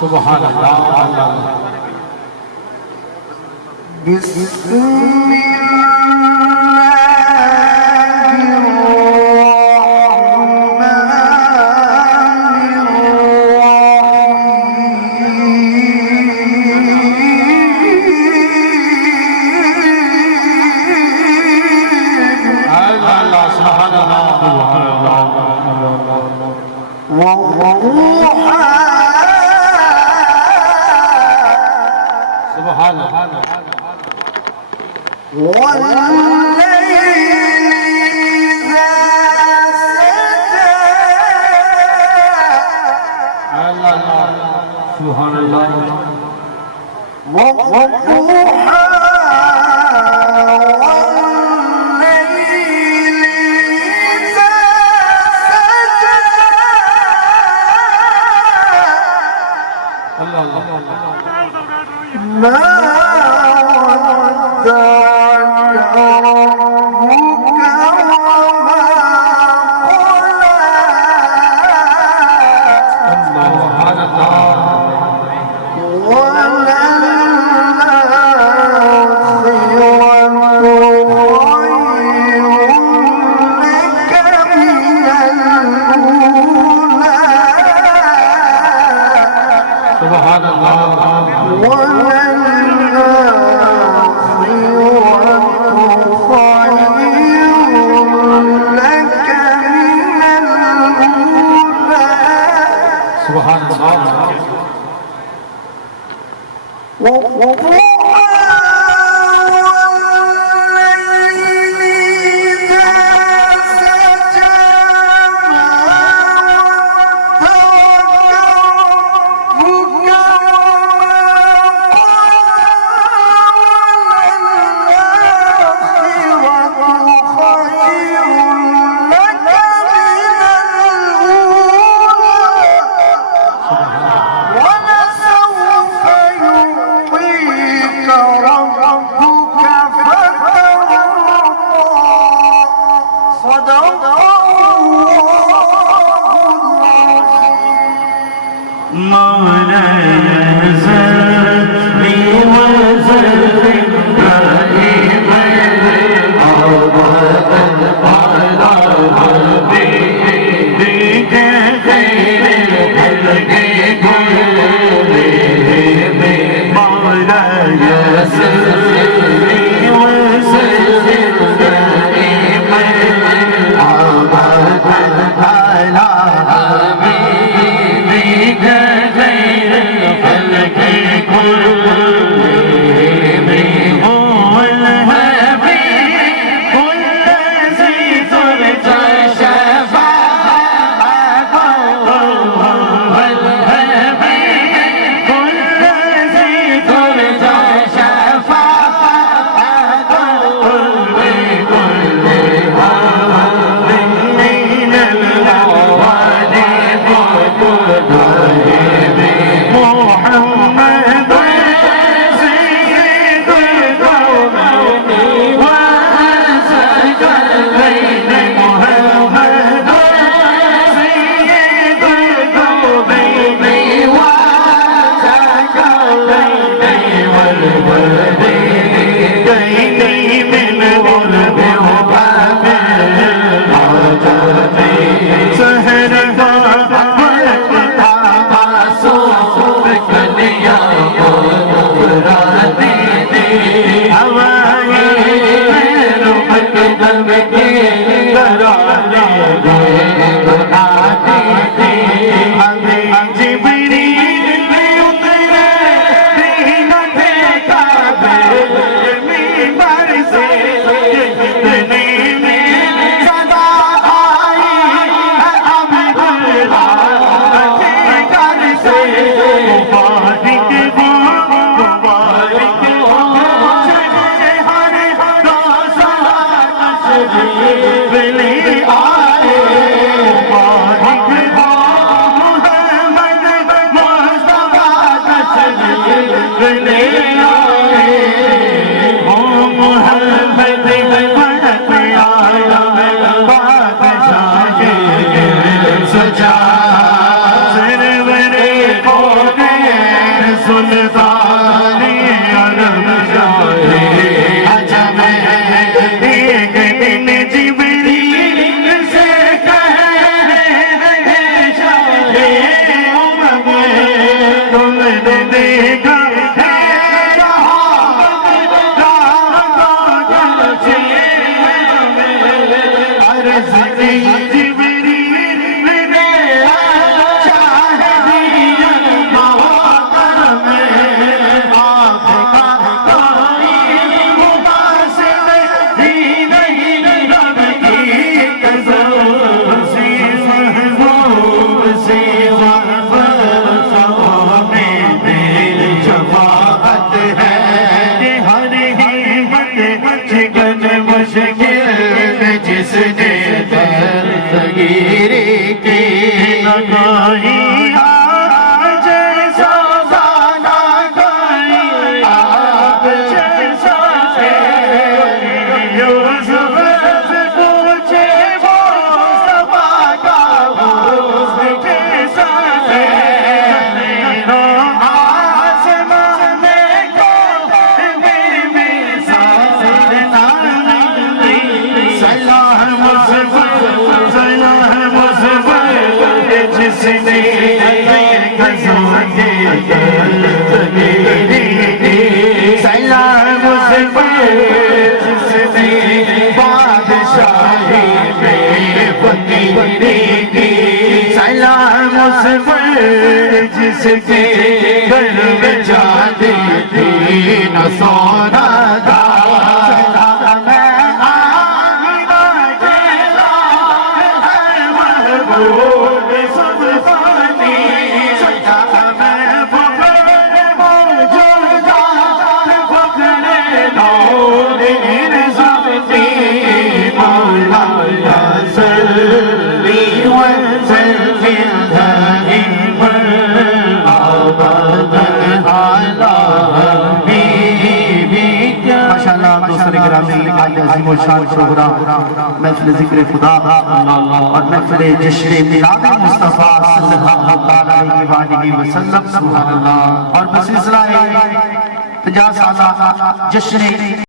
سبحان الله بسم سبحان الله والضحى والليل إذا سجى الله ما ودعك ربك وما قلى سبحان الله حبيبي غير الخلق كل ले आए हो मोहब्बत बढ़त आया बादशाह सजा सरवरे कोने सुल्तान अरब जाए अजब एक दिन जिब्रील से कहे शाहे उमर तुमने देखा है अर्ज़ की जिब्रील ने चाह दिया मोहतरम आपका कोई मुकासिद ही नहीं रब की कसम से महबूब से वफ़ा में मेरी शफ़ाअत है कि हर हिम्मत चिकन मुश्किल जिसने दर सगीरे की लगाई आज जैसा गाना गाई आप जैसा यूसुफ से पूछे वो समा का वो कैसा है आसमान में को बेमिसाल नानी सलाम जिसने सलाम जिसने बादशाही में फकीरी की सलाम जिसके घर में जाती थी न सोना था शान प्रोग्राम महफिल ज़िक्र खुदा और महफिल जश्न मिलाद मुस्तफ़ा सल्लल्लाहु अलैहि वसल्लम सुभान अल्लाह और बसिलसिला 50 साला जश्न